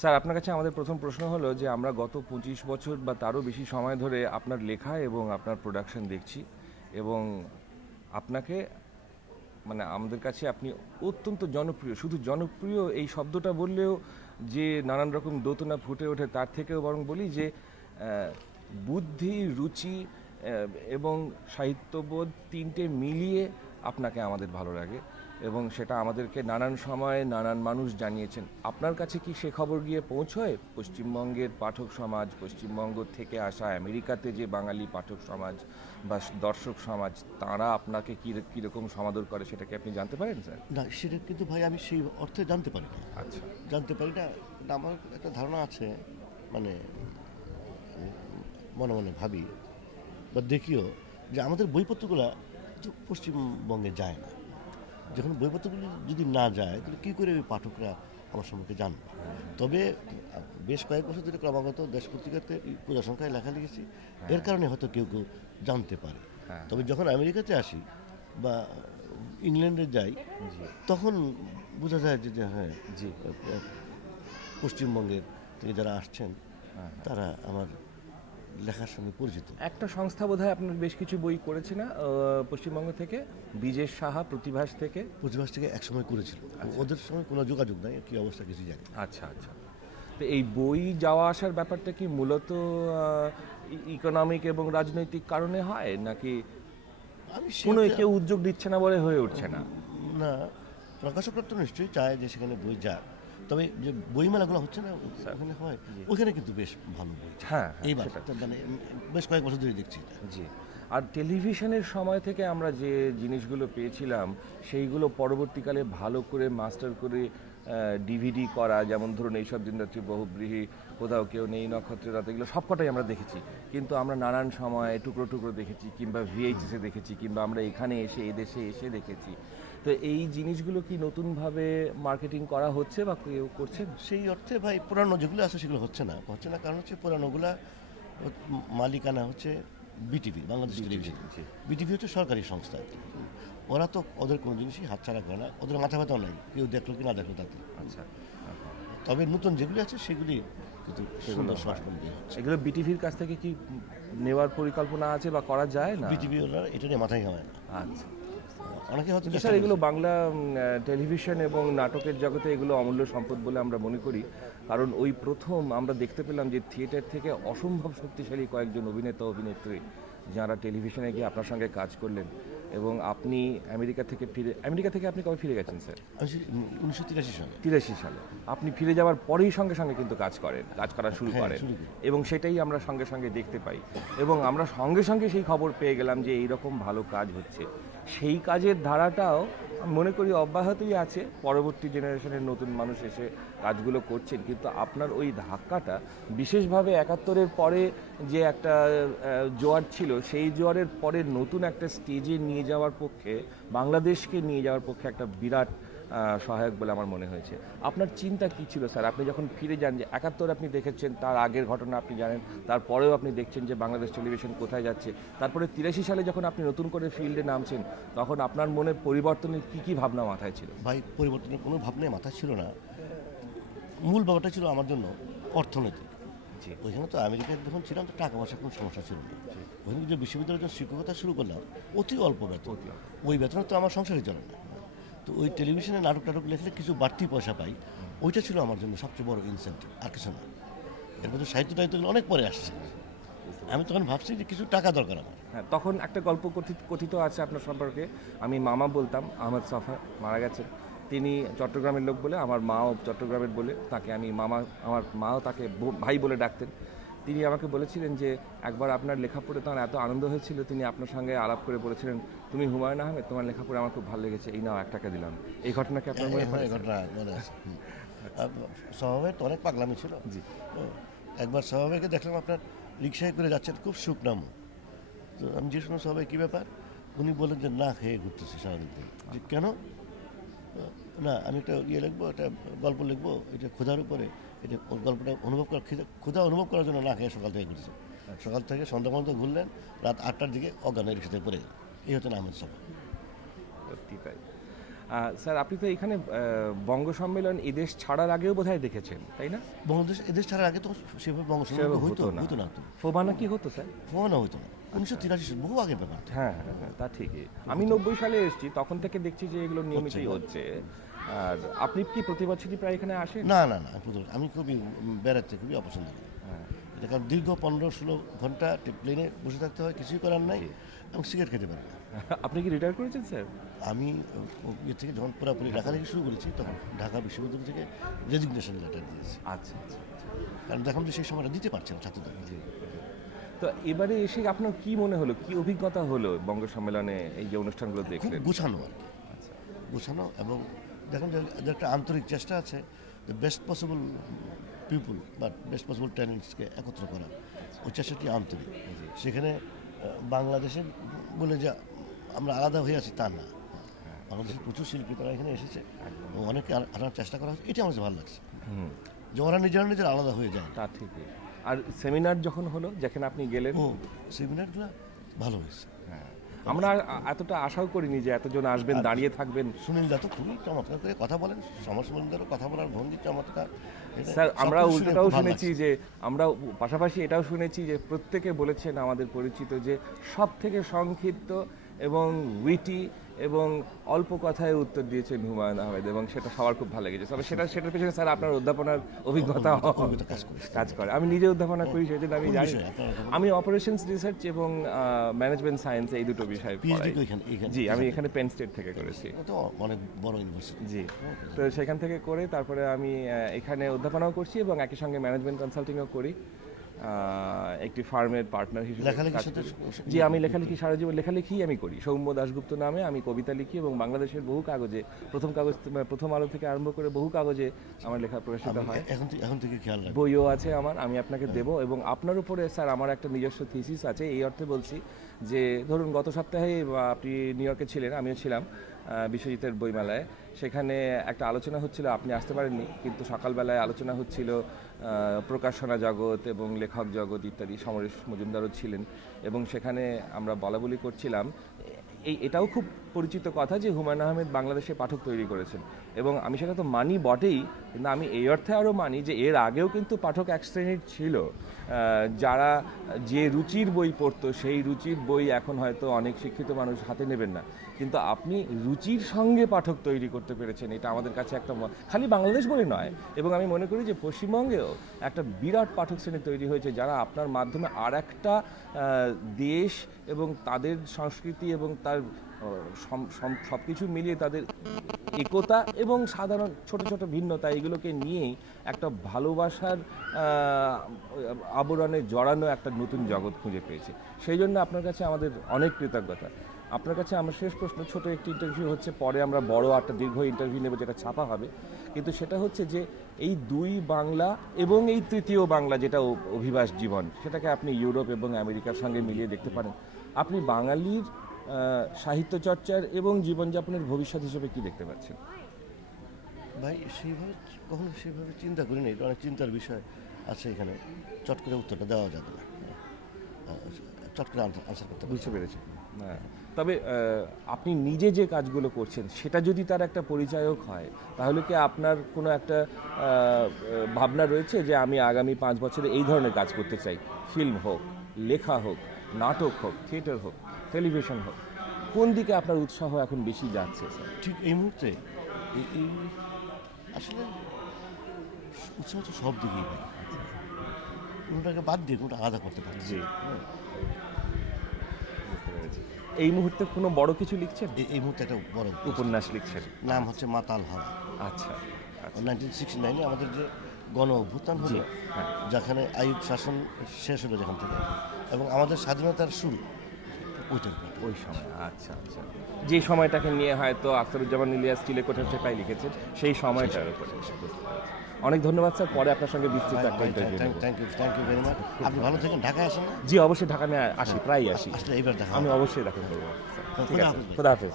Sir, আপনার কাছে আমাদের প্রথম প্রশ্ন হলো যে আমরা গত 25 বছর বা তারও বেশি সময় ধরে আপনার লেখা এবং আপনার প্রোডাকশন দেখছি, এবং আপনাকে মানে আমাদের কাছে আপনি অত্যন্ত জনপ্রিয়। শুধু জনপ্রিয় এই শব্দটা বললেও যে নানান রকম দোতনা ফুটে ওঠে, তার থেকেও বরং বলি যে বুদ্ধি, রুচি এবং সাহিত্যবোধ তিনটে মিলিয়ে আপনাকে আমাদের ভালো লাগে, এবং সেটা আমাদেরকে নানান সময়ে নানান মানুষ জানিয়েছেন। আপনার কাছে কি সে খবর গিয়ে পৌঁছয়? পশ্চিমবঙ্গের পাঠক সমাজ, পশ্চিমবঙ্গ থেকে আসা আমেরিকাতে যে বাঙালি পাঠক সমাজ বা দর্শক সমাজ, তারা আপনাকে কীরকম সমাদর করে, সেটা কি আপনি জানতে পারেন স্যার? না, সেটা কিন্তু ভাই আমি সেই অর্থে জানতে পারি না। আচ্ছা। জানতে পারি না। কিন্তু আমার একটা ধারণা আছে, মানে আমি মনে মনে ভাবি বা দেখিও যে আমাদের বইপত্রগুলো তো পশ্চিমবঙ্গে যায় না। যখন বইপত্রগুলো যদি না যায় তাহলে কী করে ওই পাঠকরা আমার সম্পর্কে জানবে? তবে বেশ কয়েক বছর ধরে ক্রমাগত দেশ পত্রিকাতে পূজা সংখ্যায় লেখা লিখেছি, এর কারণে হয়তো কেউ কেউ জানতে পারে। হ্যাঁ। তবে যখন আমেরিকাতে আসি বা ইংল্যান্ডে যাই, জি। তখন বোঝা যায় যে হ্যাঁ, জি। পশ্চিমবঙ্গের থেকে যারা আসছেন হ্যাঁ। তারা আমার লেখার সঙ্গে পরিচিত। একটা সংস্থা বোধহয় আপনার বেশ কিছু বই করেছে না, পশ্চিমবঙ্গ থেকে, বিজেশ সাহা প্রতিভাস থেকে? প্রতিভাস থেকে একসময় করেছিল, ওদের সঙ্গে কোনো যোগাযোগ নাই, কী অবস্থা কিছু জানি না। আচ্ছা, আচ্ছা। তো এই বই যাওয়া আসার ব্যাপারটা কি মূলত ইকোনমিক এবং রাজনৈতিক কারণে হয়, নাকি আমি কোনো সেটা কেউ উদ্যোগ দিচ্ছে না বলে হয়ে উঠছে না? না, প্রকাশকরা তো নিশ্চয়ই চায় যে সেখানে বই যাক। তবে যে বইমেলাগুলো হচ্ছে না ওখানে হয়, ওখানে কিন্তু বেশ ভালো বই যায়। হ্যাঁ, হ্যাঁ, এইবার সেটা। তো মানে বেশ কয়েক বছর ধরে দেখছি এটা। জি। আর টেলিভিশনের সময় থেকে আমরা যে জিনিসগুলো পেয়েছিলাম, সেইগুলো পরবর্তীকালে ভালো করে মাস্টার করে ডিভিডি করা, যেমন ধরুন এইসব দিনরাত্রি বহুব্রীহি, কোথাও কেউ নেই, নক্ষত্রের রাত, এগুলো সবকটাই আমরা দেখেছি। কিন্তু আমরা নানান সময় টুকরো টুকরো দেখেছি, কিংবা ভিএইচএসে দেখেছি, কিংবা আমরা এখানে এসে এদেশে এসে দেখেছি। তো এই জিনিসগুলো কি নতুনভাবে মার্কেটিং করা হচ্ছে বা কেউ করছেন? সেই অর্থে ভাই পুরানো যেগুলো আছে সেগুলো হচ্ছে না, কারণ হচ্ছে পুরানোগুলা মালিকানা হচ্ছে বিটিভি, বাংলাদেশ টেলিভিশন। জি। বিটিভি হচ্ছে সরকারি সংস্থা। ওরা তো ওদের কোনো জিনিসই হাতছাড়া করে না, ওদের মাথা ব্যথাও নাই, কেউ দেখলো কি না দেখলো তাতে। আচ্ছা। তবে নতুন যেগুলি আছে সেগুলি কিন্তু সুন্দর সংস্করণ বের হচ্ছে। এগুলো বিটিভির কাছ থেকে কি নেওয়ার পরিকল্পনা আছে বা করা যায় না? বিটিভি ওরা এটা নিয়ে মাথায় ঘামায় না। আচ্ছা। অনেকে হয়তো কিন্তু চেষ্টা স্যার, এগুলো করেছে। বাংলা টেলিভিশন এবং নাটকের জগতে এগুলো অমূল্য সম্পদ বলে আমরা মনে করি। কারণ ওই প্রথম আমরা দেখতে পেলাম যে থিয়েটার থেকে অসম্ভব শক্তিশালী কয়েকজন অভিনেতা অভিনেত্রী যারা টেলিভিশনে গিয়ে আপনার সঙ্গে কাজ করলেন, এবং আপনি আমেরিকা থেকে আপনি কবে ফিরে গেছেন স্যার? আমি 1983 সালে 83 সালে আপনি ফিরে যাওয়ার পরেই সঙ্গে সঙ্গে কিন্তু কাজ করা শুরু হ্যাঁ, করেন, শুরু করি। এবং সেটাই আমরা সঙ্গে সঙ্গে দেখতে পাই, এবং আমরা সঙ্গে সঙ্গে সেই খবর পেয়ে গেলাম যে এইরকম ভালো কাজ হচ্ছে। সেই কাজের ধারাটাও আমি মনে করি অব্যাহতই আছে, পরবর্তী জেনারেশনের নতুন মানুষ এসে কাজগুলো করছেন, কিন্তু আপনার ওই ধাক্কাটা বিশেষভাবে 71-এর পরে যে একটা জোয়ার ছিল, সেই জোয়ারের পরে নতুন একটা স্টেজে নিয়ে যাওয়ার পক্ষে, বাংলাদেশকে নিয়ে যাওয়ার পক্ষে একটা বিরাট সহায়ক বলে আমার মনে হয়েছে। আপনার চিন্তা কী ছিল স্যার, আপনি যখন ফিরে যান? যে 71 আপনি দেখেছেন, তার আগের ঘটনা আপনি জানেন, তারপরেও আপনি দেখছেন যে বাংলাদেশ টেলিভিশন কোথায় যাচ্ছে। তারপরে 83 সালে যখন আপনি নতুন করে ফিল্ডে নামছেন, তখন আপনার মনে পরিবর্তনের কী কী ভাবনা মাথায় ছিল? ভাই, পরিবর্তনের কোনো ভাবনাই মাথায় ছিল না। মূল ব্যাপারটা ছিল আমার জন্য অর্থনৈতিক। জি। ওইখানে তো আমেরিকায় যখন ছিলাম তো টাকা পয়সার কোনো সমস্যা ছিল না। ওইখানে যে বিশ্ববিদ্যালয়ে যখন শিক্ষকতা শুরু করলাম, অতি অল্প বেতন। ওই বেতনে তো আমার সংসারই চলে না। তো ওই টেলিভিশনে নাটক টাটক লেখলে কিছু বাড়তি পয়সা পাই, ওইটা ছিল আমার জন্য সবচেয়ে বড় ইনসেন্টিভ, আর কিছু না। এরপর তো সাহিত্য টাহিত্যগুলো অনেক পরে আসছে। আমি তখন ভাবছি যে কিছু টাকা দরকার আমার। হ্যাঁ, তখন একটা গল্প কথিত আছে আপনার সম্পর্কে। আমি মামা বলতাম, আহমদ সাফা মারা গেছেন, তিনি চট্টগ্রামের লোক বলে, আমার মাও চট্টগ্রামের বলে তাকে আমি মামা, আমার মাও তাকে ভাই বলে ডাকতেন। তিনি আমাকে বলেছিলেন যে একবার আপনার লেখা পড়ে তার এত আনন্দ হয়েছিল, তিনি আপনার সঙ্গে আলাপ করে বলেছিলেন, তুমি হুমায়ুন আহমেদ, তোমার লেখা পড়ে আমার খুব ভালো লেগেছে, এই নাও 1 টাকা দিলাম। এই ঘটনা কি আপনার মনে হ্যাঁ, পড়ে? এই ঘটনা মনে আছে। স্বভাবের তো অনেক পাগলামি ছিল। জি। একবার স্বভাবেকে দেখলাম আপনার রিক্সায় করে যাচ্ছেন, খুব শুকনাম। তো আমি জিজ্ঞেস করলাম, সবাই কী ব্যাপার? উনি বললেন যে না খেয়ে ঘুরতেছি সারাদিন দিন। যে কেন? না, আমি একটা লিখবো, একটা গল্প লিখবো, এটা ক্ষুধার উপরে, এটা গল্পটা অনুভব করা, ক্ষুধা অনুভব করার জন্য না খেয়ে সকাল থেকে ঘুরছে। সকাল থেকে সন্ধ্যা পর্যন্ত ঘুরলেন, রাত 8টার দিকে অজ্ঞান রিক্সাতে পড়ে গেলেন। এই হতেন আহমেদ সাফা। সত্যি তাই। স্যার আপনি তো এখানে বঙ্গ সম্মেলন এই দেশ ছাড়ার আগেও বোধহয় দেখেছেন, তাই না? বাংলাদেশ এদেশ ছাড়ার আগে তো সেভাবে বঙ্গসম্মেলন সেভাবে হইতো হতো না। হইতো না তো, ফোবানা কি হতো স্যার? ফোনও হইতো না 1983 বহু আগে ব্যাপার। হ্যাঁ হ্যাঁ হ্যাঁ, তা ঠিকই। আমি 90 সালে এসেছি, তখন থেকে দেখছি যে এগুলো নিয়মিতই হচ্ছে। আর আপনি কি প্রতি বছরই প্রায় এখানে আসেন? না না না আমি খুবই বেড়াতে খুবই অপছন্দ করি। হ্যাঁ। এটা কারণ দীর্ঘ 15-16 ঘন্টা প্লেনে বসে থাকতে হয়, কিছুই করার নাই, এবং সিগারেট খেতে পারি না। আপনি কি রিটায়ার করেছেন স্যার? আমি ইয়ে থেকে যখন পুরোপুরি লেখালেখি শুরু করেছি তখন ঢাকা বিশ্ববিদ্যালয় থেকে রেজিগনেশন লেটার দিয়েছি, আচ্ছা আচ্ছা আচ্ছা। কারণ দেখলাম যে সেই সময়টা দিতে পারছে না ছাত্রদের। জি। তো এবারে এসে আপনার কি মনে হলো, কি অভিজ্ঞতা হলো বঙ্গ সম্মেলনে এই যে অনুষ্ঠানগুলো খুব দেখলেন? গুছানো আর কি, আচ্ছা গোছানো, এবং দেখেন যে একটা আন্তরিক চেষ্টা আছে বেস্ট পসিবল পিপুল বা বেস্ট পসিবল ট্যালেন্টসকে একত্র করা, ওই চেষ্টাটি আন্তরিক। সেখানে বাংলাদেশে বলে যে আমরা আলাদা হয়ে আছি তা না, বাংলাদেশের প্রচুর শিল্পী তারা এখানে এসেছে এবং অনেকে আনার চেষ্টা করা হচ্ছে, এটা আমার কাছে ভালো লাগছে হুম, যে ওরা নিজেরা আলাদা হয়ে যায়। তা ঠিকই। আর সেমিনার যখন হলো, যেখানে আপনি গেলেন, ও সেমিনারগুলো ভালো হয়েছে। হ্যাঁ, আমরা এতটা আশাও করিনি যে এতজন আসবেন, দাঁড়িয়ে থাকবেন। সুনীল দা তো খুবই চমৎকার করে কথা বলেন, সুনীলদারও কথা বলার ভঙ্গি চমৎকার। এটা স্যার আমরা সবকিছু শুনে উল্টোটাও খুব ভালো শুনেছি লাগছে। যে, আমরা পাশাপাশি এটাও শুনেছি যে প্রত্যেকে বলেছেন আমাদের পরিচিত যে সব থেকে সংক্ষিপ্ত এবং উইটি এবং অল্প কথায় উত্তর দিয়েছেন হুমায়ুন আহমেদ, এবং সেটা সবার খুব ভালো লেগেছে। তবে সেটার পেছনে স্যার আপনার অধ্যাপনার অভিজ্ঞতা অভিজ্ঞতা কাজ করেছে। কাজ করে। আমি নিজে অধ্যাপনা করি, সেজন্য আমি কোন জানি। বিষয়ে আপনার অধ্যাপনা? আমি অপারেশনস রিসার্চ এবং ম্যানেজমেন্ট সায়েন্স এই দুটো বিষয় পিএইচডি পড়াই। এখানে জি, আমি এখানে পেন স্টেট থেকে করেছি। এটা তো অনেক বড় ইউনিভার্সিটি। জি, তো সেখান থেকে করে তারপরে আমি এখানে অধ্যাপনাও করছি এবং একই সঙ্গে ম্যানেজমেন্ট কনসাল্টিংও করি একটি ফার্মের পার্টনার হিসেবে লেখালেখির কাজ সাথে করি। জি, আমি লেখালেখি সারা জীবন লেখালেখিই আমি করি। সৌম্য দাশগুপ্ত নামে আমি কবিতা লিখি এবং বাংলাদেশের বহু কাগজে, প্রথম আলো থেকে আরম্ভ করে বহু কাগজে আমার লেখা প্রকাশিত হয়। এখন থেকে খেয়াল রাখবেন। বইও আছে আমার, আমি আপনাকে দেব। এবং আপনার উপরে স্যার আমার একটা নিজস্ব থিসিস আছে, এই অর্থে বলছি যে ধরুন গত সপ্তাহে আপনি নিউ ইয়র্কে ছিলেন, আমিও ছিলাম বিশ্বজিতের বইমেলায়। সেখানে একটা আলোচনা হচ্ছিল, আপনি আসতে পারেননি, কিন্তু সকালবেলায় আলোচনা হচ্ছিল প্রকাশনা জগৎ এবং লেখক জগৎ ইত্যাদি। সমরেশ মজুমদারও ছিলেন এবং সেখানে আমরা বলাবলি করছিলাম। এটাও খুব পরিচিত কথা যে হুমায়ুন আহমেদ বাংলাদেশে পাঠক তৈরি করেছেন, এবং আমি সেটা তো মানি বটেই, কিন্তু আমি এই অর্থে আরও মানি যে এর আগেও কিন্তু পাঠক এক শ্রেণীর ছিল যারা যে রুচির বই পড়তো, সেই রুচির বই এখন হয়তো অনেক শিক্ষিত মানুষ হাতে নেবেন না, কিন্তু আপনি রুচির সঙ্গে পাঠক তৈরি করতে পেরেছেন। এটা আমাদের কাছে একটা খালি বাংলাদেশ বলে নয়, এবং আমি মনে করি যে পশ্চিমবঙ্গেও একটা বিরাট পাঠক শ্রেণী তৈরি হয়েছে যারা আপনার মাধ্যমে আর একটা দেশ এবং তাদের সংস্কৃতি এবং তার সব কিছু মিলিয়ে তাদের একতা এবং সাধারণ ছোট ছোট ভিন্নতা, এগুলোকে নিয়েই একটা ভালোবাসার আবরণে জড়ানো একটা নতুন জগৎ খুঁজে পেয়েছে। সেই জন্য আপনার কাছে আমাদের অনেক কৃতজ্ঞতা। আপনার কাছে আমার শেষ প্রশ্ন, ছোট একটি ইন্টারভিউ হচ্ছে, পরে আমরা বড় একটা দীর্ঘ ইন্টারভিউ নেব যেটা ছাপা হবে, কিন্তু সেটা হচ্ছে যে এই দুই বাংলা এবং এই তৃতীয় বাংলা যেটা অভিবাস জীবন, সেটাকে আপনি ইউরোপ এবং আমেরিকার সঙ্গে মিলিয়ে দেখতে পারেন। আপনি বাঙালির সাহিত্য চর্চার এবং জীবনযাপনের ভবিষ্যৎ হিসেবে কি দেখতে পাচ্ছেন? ভাই কখনো সেইভাবে চিন্তা করিনি, এটা অনেক চিন্তার বিষয় আছে এখানে, চট করে উত্তরটা দেওয়া যাবে না, চট করে আনসার করতে পারছি বুঝতে পেরেছি। হ্যাঁ, তবে আপনি নিজে যে কাজগুলো করছেন সেটা যদি তার একটা পরিচায়ক হয়, তাহলে কি আপনার কোনো একটা ভাবনা রয়েছে যে আমি আগামী 5 বছরে এই ধরনের কাজ করতে চাই? ফিল্ম হোক, লেখা হোক, নাটক হোক, থিয়েটার হোক, টেলিভিশন হোক, কোন দিকে আপনার উৎসাহ এখন বেশি যাচ্ছে স্যার? ঠিক এই মুহূর্তে এই আসলে উৎসাহ তো সব দিকেই ভাই, কোনোটাকে বাদ দিয়ে কোনোটা আলাদা করতে পারছি। জি, বুঝতে পেরেছি। এই মুহূর্তে কোনো বড় কিছু লিখছেন? এই মুহূর্তে একটা বড় উপন্যাস লিখছেন? নাম হচ্ছে মাতাল হাওয়া। আচ্ছা আচ্ছা। 1969-এ আমাদের যে গণ অভ্যুত্থান হলো, হ্যাঁ। যেখানে আইয়ুব শাসন শেষ হলো যেখান থেকে, এবং আমাদের স্বাধীনতার শুরু ওইটার উপর। ওই সময়, আচ্ছা আচ্ছা, যে সময়টাকে নিয়ে হয়তো আখতারুজ্জামান ইলিয়াস চিলেকোঠার চেপাই লিখেছেন, সেই সময়টার উপরে। অনেক ধন্যবাদ স্যার, পরে আপনার সঙ্গে বিস্তৃত একটা ইন্টারভিউ নেব। Thank you very much. আপনি ভালো থাকেন, ঢাকায় আসেন না? জি অবশ্যই, ঢাকা আমি আসি, প্রায় আসি। আসলে এইবার দেখা আমি হবে। অবশ্যই দেখা করবো। ঠিক খোদা আছে, হাফেজ ভাই। খোদা হাফেজ।